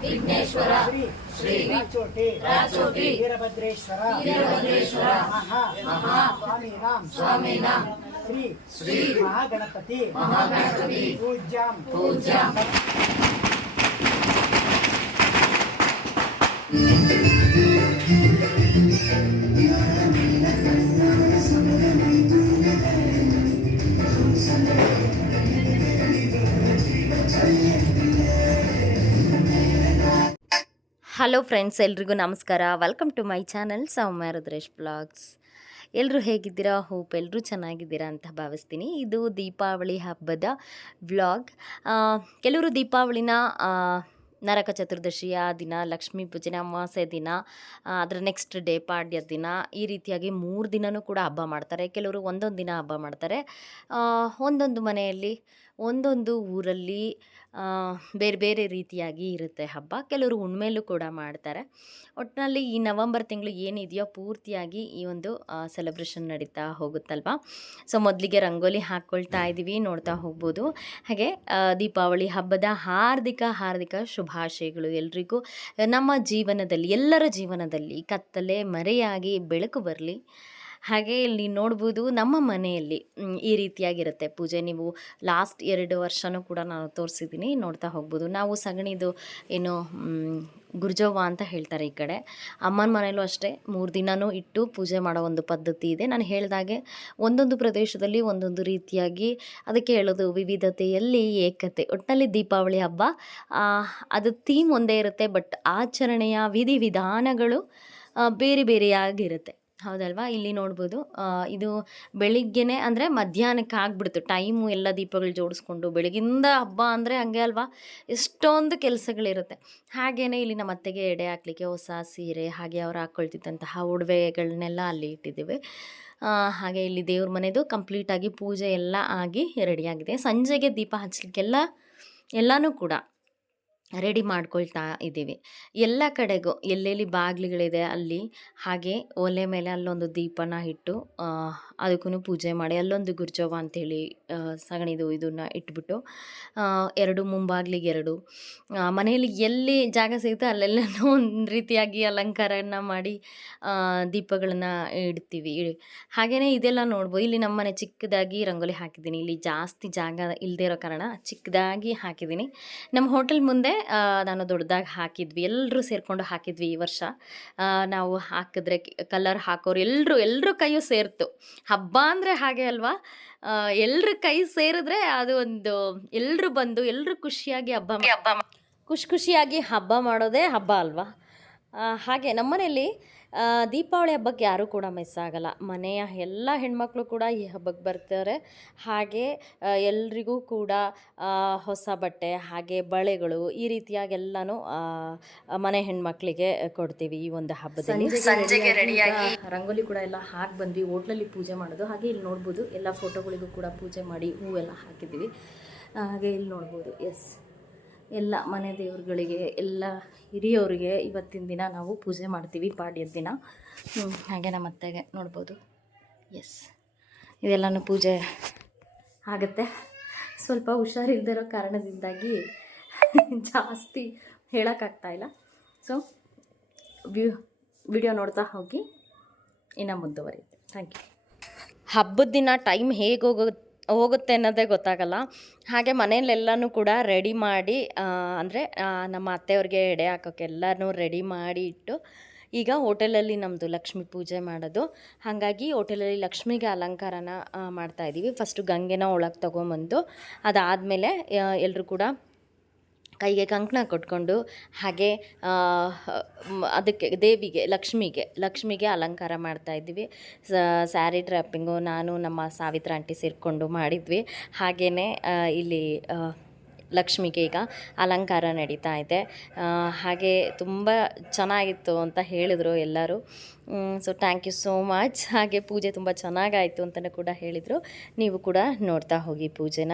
ವಿಘ್ನೇಶ್ವರ ಶ್ರೀ ಶ್ರೀ ರಾಚೋಟಿ ರಾಚೋಟಿ ವೀರಭದ್ರೇಶ್ವರ ವೀರಭದ್ರೇಶ್ವರ ಮಹಾ ಮಹಾ ಸ್ವಾಮೀನಾಂ ಸ್ವಾಮೀನಾಂ ಶ್ರೀ ಶ್ರೀ ಮಹಾಗಣಪತಿ ಮಹಾಗಣಪತಿ ಪೂಜ್ಯಾಂ ಪೂಜ್ಯಾಂ ಹಲೋ ಫ್ರೆಂಡ್ಸ್ ಎಲ್ರಿಗೂ ನಮಸ್ಕಾರ. Welcome to my channel Soumya Rudresh vlogs ಎಲ್ಲರೂ ಹೇಗಿದ್ದೀರಾ? ಹೋಪ್ ಎಲ್ಲರೂ ಚೆನ್ನಾಗಿದ್ದೀರಾ ಅಂತ ಭಾವಿಸ್ತೀನಿ. ಇದು ದೀಪಾವಳಿ ಹಬ್ಬದ ವ್ಲಾಗ್ ಕೆಲವರು ದೀಪಾವಳಿನ ನರಕ ಚತುರ್ದಶಿಯ ದಿನ, ಲಕ್ಷ್ಮೀ ಪೂಜೆನ ಅಮಾವಾಸ್ಯ ದಿನ ಅದರ ನೆಕ್ಸ್ಟ್ ಡೇ ಪಾಡ್ಯ ದಿನ, ಈ ರೀತಿಯಾಗಿ ಮೂರು ದಿನವೂ ಕೂಡ ಹಬ್ಬ ಮಾಡ್ತಾರೆ. ಕೆಲವರು ಒಂದೊಂದು ದಿನ ಹಬ್ಬ ಮಾಡ್ತಾರೆ. ಒಂದೊಂದು ಮನೆಯಲ್ಲಿ ಒಂದೊಂದು ಊರಲ್ಲಿ ಬೇರೆ ಬೇರೆ ರೀತಿಯಾಗಿ ಇರುತ್ತೆ ಹಬ್ಬ. ಕೆಲವರು ಹುಣ್ಮೇಲೂ ಕೂಡ ಮಾಡ್ತಾರೆ. ಒಟ್ಟಿನಲ್ಲಿ ಈ ನವಂಬರ್ ತಿಂಗಳು ಏನಿದೆಯೋ ಪೂರ್ತಿಯಾಗಿ ಈ ಒಂದು ಸೆಲೆಬ್ರೇಷನ್ ನಡೀತಾ ಹೋಗುತ್ತಲ್ವಾ? ಸೊ ಮೊದಲಿಗೆ ರಂಗೋಲಿ ಹಾಕ್ಕೊಳ್ತಾ ಇದ್ದೀವಿ, ನೋಡ್ತಾ ಹೋಗ್ಬೋದು. ಹಾಗೆ ದೀಪಾವಳಿ ಹಬ್ಬದ ಹಾರ್ದಿಕ ಹಾರ್ದಿಕ ಶುಭಾಶಯಗಳು ಎಲ್ರಿಗೂ. ನಮ್ಮ ಜೀವನದಲ್ಲಿ, ಎಲ್ಲರ ಜೀವನದಲ್ಲಿ ಕತ್ತಲೆ ಮರೆಯಾಗಿ ಬೆಳಕು ಬರಲಿ. ಹಾಗೆ ಇಲ್ಲಿ ನೋಡ್ಬೋದು ನಮ್ಮ ಮನೆಯಲ್ಲಿ ಈ ರೀತಿಯಾಗಿರುತ್ತೆ ಪೂಜೆ. ನೀವು ಲಾಸ್ಟ್ ಎರಡು ವರ್ಷನೂ ಕೂಡ ನಾನು ತೋರಿಸಿದ್ದೀನಿ, ನೋಡ್ತಾ ಹೋಗ್ಬೋದು. ನಾವು ಸಗಣಿದು ಏನು ಗುರ್ಜವ್ವ ಅಂತ ಹೇಳ್ತಾರೆ ಈ ಕಡೆ. ಅಮ್ಮನ ಮನೆಯಲ್ಲೂ ಅಷ್ಟೇ, ಮೂರು ದಿನವೂ ಇಟ್ಟು ಪೂಜೆ ಮಾಡೋ ಒಂದು ಪದ್ಧತಿ ಇದೆ. ನಾನು ಹೇಳಿದಾಗೆ ಒಂದೊಂದು ಪ್ರದೇಶದಲ್ಲಿ ಒಂದೊಂದು ರೀತಿಯಾಗಿ ಅದಕ್ಕೆ ಹೇಳೋದು, ವಿವಿಧತೆಯಲ್ಲಿ ಏಕತೆ. ಒಟ್ಟಿನಲ್ಲಿ ದೀಪಾವಳಿ ಹಬ್ಬ ಅದು ಥೀಮ್ ಒಂದೇ ಇರುತ್ತೆ ಬಟ್ ಆಚರಣೆಯ ವಿಧಿವಿಧಾನಗಳು ವಿಧಾನಗಳು ಬೇರೆ ಬೇರೆಯಾಗಿರುತ್ತೆ. ಹೌದಲ್ವಾ? ಇಲ್ಲಿ ನೋಡ್ಬೋದು. ಇದು ಬೆಳಿಗ್ಗೆನೆ ಅಂದರೆ ಮಧ್ಯಾಹ್ನಕ್ಕೆ ಆಗ್ಬಿಡ್ತು. ಟೈಮು ಎಲ್ಲ ದೀಪಗಳು ಜೋಡಿಸ್ಕೊಂಡು ಬೆಳಗಿಂದ ಹಬ್ಬ ಅಂದರೆ ಹಂಗೆ ಅಲ್ವಾ? ಎಷ್ಟೊಂದು ಕೆಲಸಗಳಿರುತ್ತೆ. ಹಾಗೇ ಇಲ್ಲಿ ನಮ್ಮ ಅತ್ತೆಗೆ ಎಡೆ ಹಾಕ್ಲಿಕ್ಕೆ ಹೊಸ ಸೀರೆ, ಹಾಗೆ ಅವ್ರು ಹಾಕ್ಕೊಳ್ತಿದ್ದಂತಹ ಒಡವೆಗಳನ್ನೆಲ್ಲ ಅಲ್ಲಿ ಇಟ್ಟಿದ್ದೀವಿ. ಹಾಗೆ ಇಲ್ಲಿ ದೇವ್ರ ಮನೆದು ಕಂಪ್ಲೀಟಾಗಿ ಪೂಜೆ ಎಲ್ಲ ಆಗಿ ರೆಡಿಯಾಗಿದೆ ಸಂಜೆಗೆ ದೀಪ ಹಚ್ಚಲಿಕ್ಕೆಲ್ಲ ಎಲ್ಲನೂ ಕೂಡ. ರೆಡಿ ಮಾಡ್ಕೊಳ್ತಾ ಇದ್ದೀವಿ. ಎಲ್ಲ ಕಡೆಗೂ ಎಲ್ಲೆಲ್ಲಿ ಬಾಗಿಲುಗಳಿದೆ ಅಲ್ಲಿ ಹಾಗೆ ಒಲೆ ಮೇಲೆ ಅಲ್ಲೊಂದು ದೀಪನ ಇಟ್ಟು ಅದಕ್ಕೂ ಪೂಜೆ ಮಾಡಿ, ಅಲ್ಲೊಂದು ಗುರ್ಜವ್ವ ಅಂಥೇಳಿ ಸಗಣಿದು ಇದನ್ನು ಇಟ್ಬಿಟ್ಟು ಎರಡು ಮುಂಬಾಗ್ಲಿಗೆ ಎರಡು ಮನೆಯಲ್ಲಿ ಎಲ್ಲಿ ಜಾಗ ಸಿಗುತ್ತೆ ಅಲ್ಲೆಲ್ಲನೂ ಒಂದು ರೀತಿಯಾಗಿ ಅಲಂಕಾರನ ಮಾಡಿ ದೀಪಗಳನ್ನ ಇಡ್ತೀವಿ. ಹಾಗೆಯೇ ಇದೆಲ್ಲ ನೋಡ್ಬೋದು. ಇಲ್ಲಿ ನಮ್ಮ ಮನೆ ಚಿಕ್ಕದಾಗಿ ರಂಗೋಲಿ ಹಾಕಿದ್ದೀನಿ. ಇಲ್ಲಿ ಜಾಸ್ತಿ ಜಾಗ ಇಲ್ಲದೇ ಇರೋ ಕಾರಣ ಚಿಕ್ಕದಾಗಿ ಹಾಕಿದ್ದೀನಿ. ನಮ್ಮ ಹೋಟೆಲ್ ಮುಂದೆ ನಾನು ದೊಡ್ಡದಾಗಿ ಹಾಕಿದ್ವಿ. ಎಲ್ಲರೂ ಸೇರಿಕೊಂಡು ಹಾಕಿದ್ವಿ ಈ ವರ್ಷ. ನಾವು ಹಾಕಿದ್ರೆ ಕಲರ್ ಹಾಕೋರು ಎಲ್ಲರೂ ಎಲ್ಲರೂ ಕೈಯೂ ಸೇರ್ತು. ಹಬ್ಬ ಅಂದರೆ ಹಾಗೆ ಅಲ್ವಾ? ಎಲ್ಲರ ಕೈ ಸೇರಿದ್ರೆ ಅದು ಒಂದು ಎಲ್ಲರೂ ಬಂದು ಎಲ್ಲರೂ ಖುಷಿಯಾಗಿ ಹಬ್ಬ ಹಬ್ಬ ಖುಷಿ ಖುಷಿಯಾಗಿ ಹಬ್ಬ ಮಾಡೋದೇ ಹಬ್ಬ ಅಲ್ವಾ? ಹಾಗೆ ನಮ್ಮನೇಲಿ ದೀಪಾವಳಿ ಹಬ್ಬಕ್ಕೆ ಯಾರೂ ಕೂಡ ಮಿಸ್ ಆಗಲ್ಲ. ಮನೆಯ ಎಲ್ಲ ಹೆಣ್ಮಕ್ಳು ಕೂಡ ಈ ಹಬ್ಬಕ್ಕೆ ಬರ್ತಾರೆ. ಹಾಗೆ ಎಲ್ರಿಗೂ ಕೂಡ ಹೊಸ ಬಟ್ಟೆ ಹಾಗೆ ಬಳೆಗಳು ಈ ರೀತಿಯಾಗಿ ಎಲ್ಲನೂ ಮನೆ ಹೆಣ್ಮಕ್ಳಿಗೆ ಕೊಡ್ತೀವಿ ಈ ಒಂದು ಹಬ್ಬದಲ್ಲಿ. ಸಂಜೆಗೆ ರೆಡಿಯಾಗಿ ರಂಗೋಲಿ ಕೂಡ ಎಲ್ಲ ಹಾಕಿ ಬಂದ್ವಿ. ಹೋಟ್ಲಲ್ಲಿ ಪೂಜೆ ಮಾಡೋದು. ಹಾಗೆ ಇಲ್ಲಿ ನೋಡ್ಬೋದು ಎಲ್ಲ ಫೋಟೋಗಳಿಗೂ ಕೂಡ ಪೂಜೆ ಮಾಡಿ ಹೂವೆಲ್ಲ ಹಾಕಿದ್ದೀವಿ. ಹಾಗೆ ಇಲ್ಲಿ ನೋಡ್ಬೋದು ಎಸ್ ಎಲ್ಲ ಮನೆ ದೇವ್ರುಗಳಿಗೆ, ಎಲ್ಲ ಹಿರಿಯವ್ರಿಗೆ ಇವತ್ತಿನ ದಿನ ನಾವು ಪೂಜೆ ಮಾಡ್ತೀವಿ, ಪಾಡ್ಯದ ದಿನ. ಹಾಗೆ ನಮ್ಮ ಅತ್ತೆಗೆ ನೋಡ್ಬೋದು. ಎಸ್ ಇದೆಲ್ಲನೂ ಪೂಜೆ ಆಗುತ್ತೆ. ಸ್ವಲ್ಪ ಹುಷಾರಿಲ್ದಿರೋ ಕಾರಣದಿಂದಾಗಿ ಜಾಸ್ತಿ ಹೇಳೋಕ್ಕಾಗ್ತಾಯಿಲ್ಲ ಸೊ ವ್ಯೂ, ವಿಡಿಯೋ ನೋಡ್ತಾ ಹೋಗಿ. ಇನ್ನು ಮುಂದುವರಿಯುತ್ತೆ. ಥ್ಯಾಂಕ್ ಯು ಹಬ್ಬದ ದಿನ ಟೈಮ್ ಹೋಗೋ ಹೋಗುತ್ತೆ ಅನ್ನೋದೇ ಗೊತ್ತಾಗಲ್ಲ. ಹಾಗೆ ಮನೆಯಲ್ಲೆಲ್ಲನೂ ಕೂಡ ರೆಡಿ ಮಾಡಿ ಅಂದರೆ ನಮ್ಮ ಅತ್ತೆಯವ್ರಿಗೆ ಎಡೆ ಹಾಕೋಕ್ಕೆ ಎಲ್ಲನೂ ರೆಡಿ ಮಾಡಿ ಇಟ್ಟು, ಈಗ ಹೋಟೆಲಲ್ಲಿ ನಮ್ಮದು ಲಕ್ಷ್ಮೀ ಪೂಜೆ ಮಾಡೋದು. ಹಾಗಾಗಿ ಹೋಟೆಲಲ್ಲಿ ಲಕ್ಷ್ಮಿಗೆ ಅಲಂಕಾರನ ಮಾಡ್ತಾಯಿದ್ದೀವಿ ಫಸ್ಟು ಗಂಗೆನ ಒಳಗೆ ತೊಗೊಂಬಂದು, ಅದಾದಮೇಲೆ ಎಲ್ಲರೂ ಕೂಡ ಕೈಗೆ ಕಂಕಣ ಕೊಟ್ಕೊಂಡು ಹಾಗೆ ಅದಕ್ಕೆ ದೇವಿಗೆ, ಲಕ್ಷ್ಮಿಗೆ ಲಕ್ಷ್ಮಿಗೆ ಅಲಂಕಾರ ಮಾಡ್ತಾ ಇದ್ವಿ. ಸ್ಯಾರಿ ಟ್ರ್ಯಾಪಿಂಗು ನಾನು, ನಮ್ಮ ಸಾವಿತ್ರ ಆಂಟಿ ಸೇರಿಕೊಂಡು ಮಾಡಿದ್ವಿ. ಹಾಗೆಯೇ ಇಲ್ಲಿ ಲಕ್ಷ್ಮಿಗೆ ಈಗ ಅಲಂಕಾರ ನಡೀತಾ ಇದೆ. ಹಾಗೆ ತುಂಬ ಚೆನ್ನಾಗಿತ್ತು ಅಂತ ಹೇಳಿದರು ಎಲ್ಲರೂ. So thank you so much ಹಾಗೆ ಪೂಜೆ ತುಂಬ ಚೆನ್ನಾಗಾಯಿತು ಅಂತಲೂ ಕೂಡ ಹೇಳಿದರು. ನೀವು ಕೂಡ ನೋಡ್ತಾ ಹೋಗಿ ಪೂಜೆನ.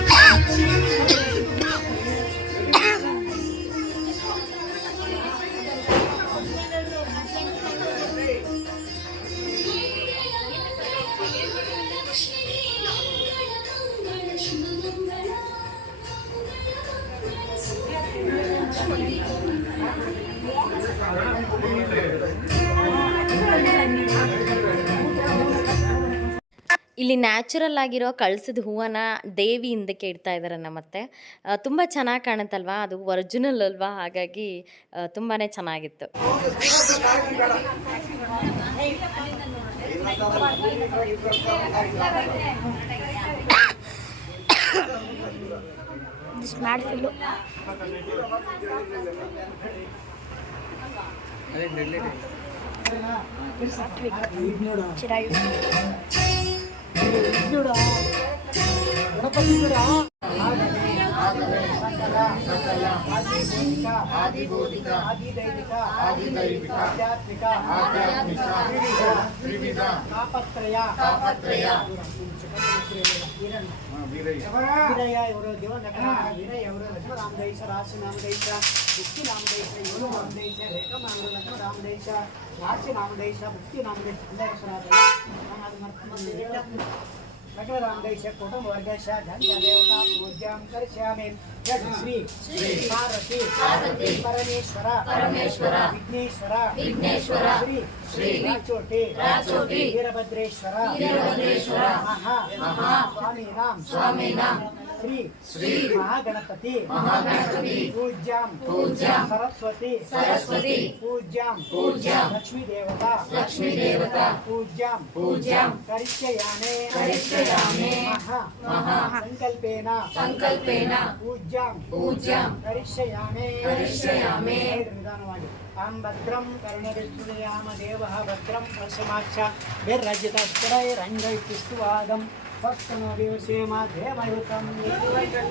ಇಲ್ಲ ನ್ಯಾಚುರಲ್ ಆಗಿರೋ ಕಳಿಸಿದ ಹೂವನ್ನ ದೇವಿ ಹಿಂದಕ್ಕೆ ಇಡ್ತಾ ಇದ್ದಾರೆ ನಮ್ಮತ್ತೆ ತುಂಬ ಚೆನ್ನಾಗಿ ಕಾಣುತ್ತಲ್ವಾ? ಅದು ಒರಿಜಿನಲ್ ಅಲ್ವಾ? ಹಾಗಾಗಿ ತುಂಬಾ ಚೆನ್ನಾಗಿತ್ತು. ಚಿರಾಯು. ఇంద్రుడా గణపతిడా ఆదిభూతిక ఆదిదైవిక ఆదిదైవిక ఆధ్యాత్మిక ఆధ్యాత్మిక త్రివిధ త్రివిధ కాపత్రయ కాపత్రయ వీరయ్య ఎవరో దేవ వీరయ్య ఎవరో లక్ష్మ రామదేశ రాశి నామదేశ భక్తి నామదేశ యువ నామదేశ రేఖ నామదేశ రామదేశ రాశి నామదేశ భక్తి నామదేశ అందరూ नगराङ्गैश्च कुटुम्बवर्गश्च धन्यदेवता पूज्यां करिष्यामि यत् श्री पार्वती परमेश्वर परमेश्वर विघ्नेश्वर विघ्नेश्वर श्री श्री राचोटी राचोटी वीरभद्रेश्वर वीरभद्रेश्वर महा महा स्वामीनां स्वामीनां శ్రీ శ్రీ మహాగణపతి. మహాగణపతి. పూజ్యం. పూజ్యం. సరస్వతి. సరస్వతి. పూజ్యం. పూజ్యం. లక్ష్మీ దేవత లక్ష్మీ దేవత పూజ్యం. పూజ్యం. కరిష్యయామే. కరిష్యయామే. మహా. మహా. సంకల్పేన. సంకల్పేన. పూజ్యం. పూజ్యం. కరిష్యయామే. కరిష్యయామే. విధానవాడి తాం భద్రం కరుణరిష్ణుయామ దేవ భద్రం పశ్చిమాక్ష విర్రజితస్కరైరంగైస్తువాదం ಕರಿಷ್ಯಯಾಮೆ ಹೇಳ್ರಿ ನಿಧಾನವಾಗಿ ತಾಂ ಭದ್ರಂ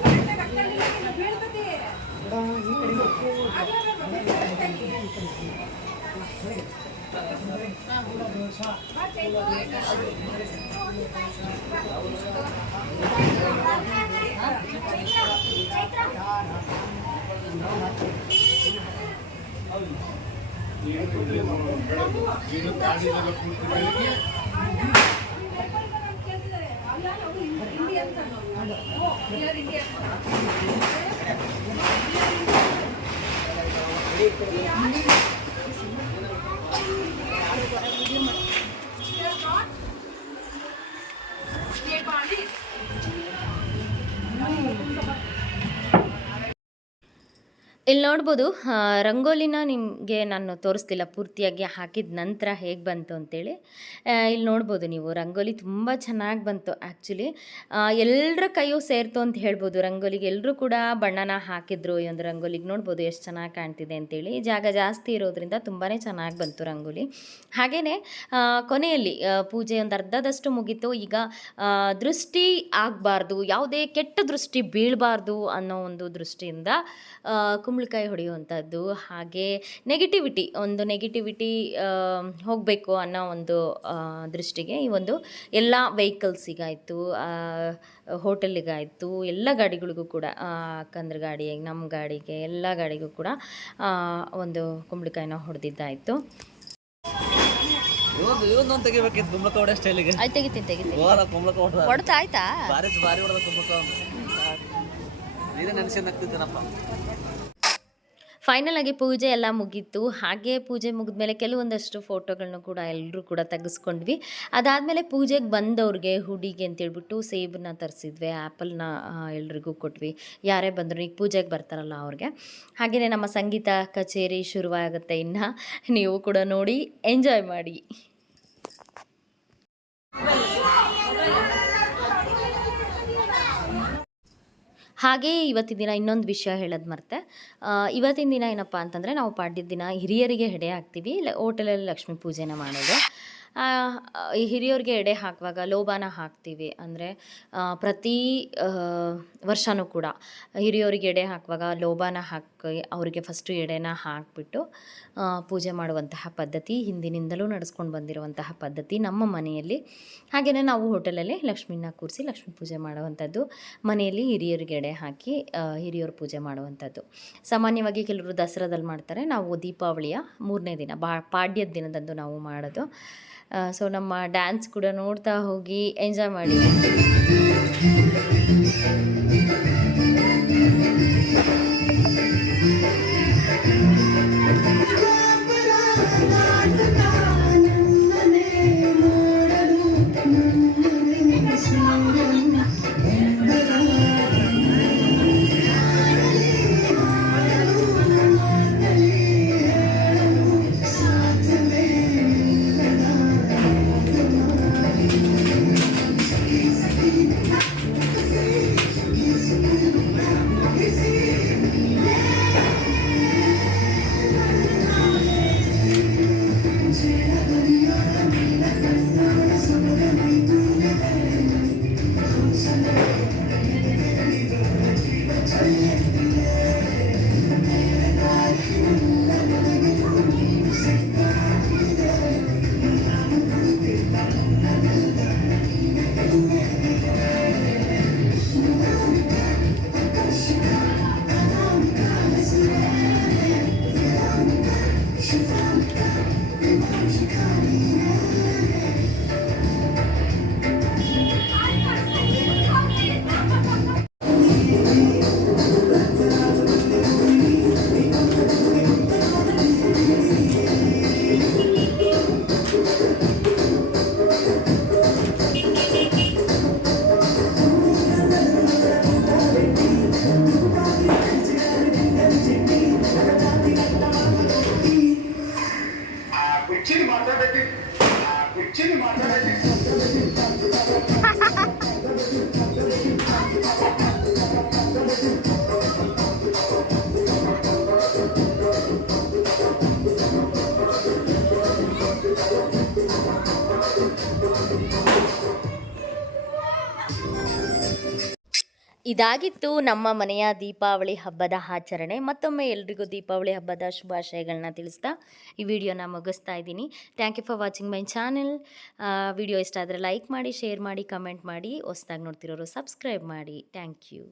ಕರ್ಣವಿಸ್ತುಯಾಮ ದೇವಃ ಇಲ್ಲಿ ನೋಡ್ಬೋದು ರಂಗೋಲಿನ ನಿಮಗೆ ನಾನು ತೋರಿಸ್ತಿಲ್ಲ ಪೂರ್ತಿಯಾಗಿ ಹಾಕಿದ ನಂತರ ಹೇಗೆ ಬಂತು ಅಂತೇಳಿ. ಇಲ್ಲಿ ನೋಡ್ಬೋದು ನೀವು ರಂಗೋಲಿ ತುಂಬ ಚೆನ್ನಾಗಿ ಬಂತು ಆ್ಯಕ್ಚುಲಿ ಎಲ್ಲರ ಕೈಯೂ ಸೇರ್ತು ಅಂತ ಹೇಳ್ಬೋದು ರಂಗೋಲಿಗೆ ಎಲ್ಲರೂ ಕೂಡ ಬಣ್ಣನ ಹಾಕಿದ್ರು ಈ ಒಂದು ರಂಗೋಲಿಗೆ. ನೋಡ್ಬೋದು ಎಷ್ಟು ಚೆನ್ನಾಗಿ ಕಾಣ್ತಿದೆ ಅಂತೇಳಿ. ಜಾಗ ಜಾಸ್ತಿ ಇರೋದ್ರಿಂದ ತುಂಬಾ ಚೆನ್ನಾಗಿ ಬಂತು ರಂಗೋಲಿ. ಹಾಗೆಯೇ ಕೊನೆಯಲ್ಲಿ ಪೂಜೆ ಒಂದು ಅರ್ಧದಷ್ಟು ಮುಗೀತು. ಈಗ ದೃಷ್ಟಿ ಆಗಬಾರ್ದು ಯಾವುದೇ ಕೆಟ್ಟ ದೃಷ್ಟಿ ಬೀಳಬಾರ್ದು ಅನ್ನೋ ಒಂದು ದೃಷ್ಟಿಯಿಂದ ಆ, ಕುಂಬಳಕಾಯಿ ಹೊಡೆಯುವಂಥದ್ದು ಹಾಗೆ ನೆಗೆಟಿವಿಟಿ ಒಂದು ನೆಗೆಟಿವಿಟಿ ಹೋಗಬೇಕು ಅನ್ನೋ ಒಂದು ದೃಷ್ಟಿಗೆ ಈ ಒಂದು ಎಲ್ಲ ವೆಹಿಕಲ್ಸಿಗಾಯಿತು ಹೋಟೆಲಿಗಾಯಿತು ಎಲ್ಲ ಗಾಡಿಗಳಿಗೂ ಕೂಡ ಅಕ್ಕಂದ್ರ ಗಾಡಿ ನಮ್ಮ ಗಾಡಿಗೆ ಎಲ್ಲ ಗಾಡಿಗೂ ಕೂಡ ಒಂದು ಕುಂಬಳಕಾಯಿನ ಹೊಡೆದಿದ್ದಾಯಿತು. ಇವತ್ತು ಬಾರಿ ಬಾರಿ ಕುಂಬಳಕ ಹೊಡೆ ಸ್ಟೈಲಿಗೆ ಆಯ್ತು ತೆಗಿತೀನಿ ತೆಗಿತೀನಿ. ಓರ ಕುಂಬಳಕ ಹೊಡೆದ ಹೊಡ್ತಾ ಫೈನಲ್ ಆಗಿ ಪೂಜೆ ಎಲ್ಲ ಮುಗೀತು. ಹಾಗೆ ಪೂಜೆ ಮುಗಿದ ಮೇಲೆ ಕೆಲವೊಂದಷ್ಟು ಫೋಟೋಗಳನ್ನ ಕೂಡ ಎಲ್ಲರೂ ಕೂಡ ತೆಗೆಸ್ಕೊಂಡ್ವಿ. ಅದಾದಮೇಲೆ ಪೂಜೆಗೆ ಬಂದವ್ರಿಗೆ ಹುಡಿಗೆ ಅಂತೇಳ್ಬಿಟ್ಟು ಸೇಬನ್ನ ತರಿಸಿದ್ವಿ ಆ್ಯಪಲ್ನ ಎಲ್ರಿಗೂ ಕೊಟ್ವಿ. ಯಾರೇ ಬಂದರು ಈಗ ಪೂಜೆಗೆ ಬರ್ತಾರಲ್ಲ ಅವ್ರಿಗೆ. ಹಾಗೆಯೇ ನಮ್ಮ ಸಂಗೀತ ಕಚೇರಿ ಶುರುವಾಗುತ್ತೆ ಇನ್ನು. ನೀವು ಕೂಡ ನೋಡಿ, ಎಂಜಾಯ್ ಮಾಡಿ. ಹಾಗೆ ಇವತ್ತಿನ ದಿನ ಇನ್ನೊಂದು ವಿಷಯ ಹೇಳೋದು ಮರ್ತೆ. ಇವತ್ತಿನ ದಿನ ಏನಪ್ಪ ಅಂತಂದರೆ ನಾವು ಪಾಡ್ಯದ ದಿನ ಹಿರಿಯರಿಗೆ ಹೆಡೆ ಹಾಕ್ತೀವಿ. ಹೋಟೆಲಲ್ಲಿ ಲಕ್ಷ್ಮೀ ಪೂಜೆನ ಮಾಡೋದು. ಹಿರಿಯವ್ರಿಗೆ ಎಡೆ ಹಾಕುವಾಗ, ಲೋಬಾನ ಹಾಕ್ತೀವಿ ಅಂದರೆ ಪ್ರತಿ ವರ್ಷವೂ ಕೂಡ ಹಿರಿಯರಿಗೆ ಎಡೆ ಹಾಕುವಾಗ ಲೋಬಾನ ಹಾಕಿ ಅವರಿಗೆ ಫಸ್ಟು ಎಡೆನ ಹಾಕಿಬಿಟ್ಟು ಪೂಜೆ ಮಾಡುವಂತಹ ಪದ್ಧತಿ ಹಿಂದಿನಿಂದಲೂ ನಡೆಸ್ಕೊಂಡು ಬಂದಿರುವಂತಹ ಪದ್ಧತಿ ನಮ್ಮ ಮನೆಯಲ್ಲಿ. ಹಾಗೆಯೇ ನಾವು ಹೋಟೆಲಲ್ಲಿ ಲಕ್ಷ್ಮೀನ ಕೂರಿಸಿ ಲಕ್ಷ್ಮೀ ಪೂಜೆ ಮಾಡುವಂಥದ್ದು, ಮನೆಯಲ್ಲಿ ಹಿರಿಯರಿಗೆ ಎಡೆ ಹಾಕಿ ಹಿರಿಯರ ಪೂಜೆ ಮಾಡುವಂಥದ್ದು. ಸಾಮಾನ್ಯವಾಗಿ ಕೆಲವರು ದಸರಾದಲ್ಲಿ ಮಾಡ್ತಾರೆ, ನಾವು ದೀಪಾವಳಿಯ ಮೂರನೇ ದಿನ, ಬಾ, ಪಾಡ್ಯದ ದಿನದಂದು ನಾವು ಮಾಡೋದು. ಸೊ ನಮ್ಮ ಡ್ಯಾನ್ಸ್ ಕೂಡ ನೋಡ್ತಾ ಹೋಗಿ ಎಂಜಾಯ್ ಮಾಡಿ ಇದಾಗಿತ್ತು ನಮ್ಮ ಮನೆಯ ದೀಪಾವಳಿ ಹಬ್ಬದ ಆಚರಣೆ. ಮತ್ತೊಮ್ಮೆ ಎಲ್ರಿಗೂ ದೀಪಾವಳಿ ಹಬ್ಬದ ಶುಭಾಶಯಗಳನ್ನ ತಿಳಿಸ್ತಾ ಈ ವಿಡಿಯೋನ ಮುಗಿಸ್ತಾ ಇದ್ದೀನಿ. Thank you for watching my channel video ಇಷ್ಟ ಆದರೆ ಲೈಕ್ ಮಾಡಿ ಶೇರ್ ಮಾಡಿ ಕಮೆಂಟ್ ಮಾಡಿ. ಹೊಸ್ದಾಗಿ ನೋಡ್ತಿರೋರು ಸಬ್ಸ್ಕ್ರೈಬ್ ಮಾಡಿ. Thank you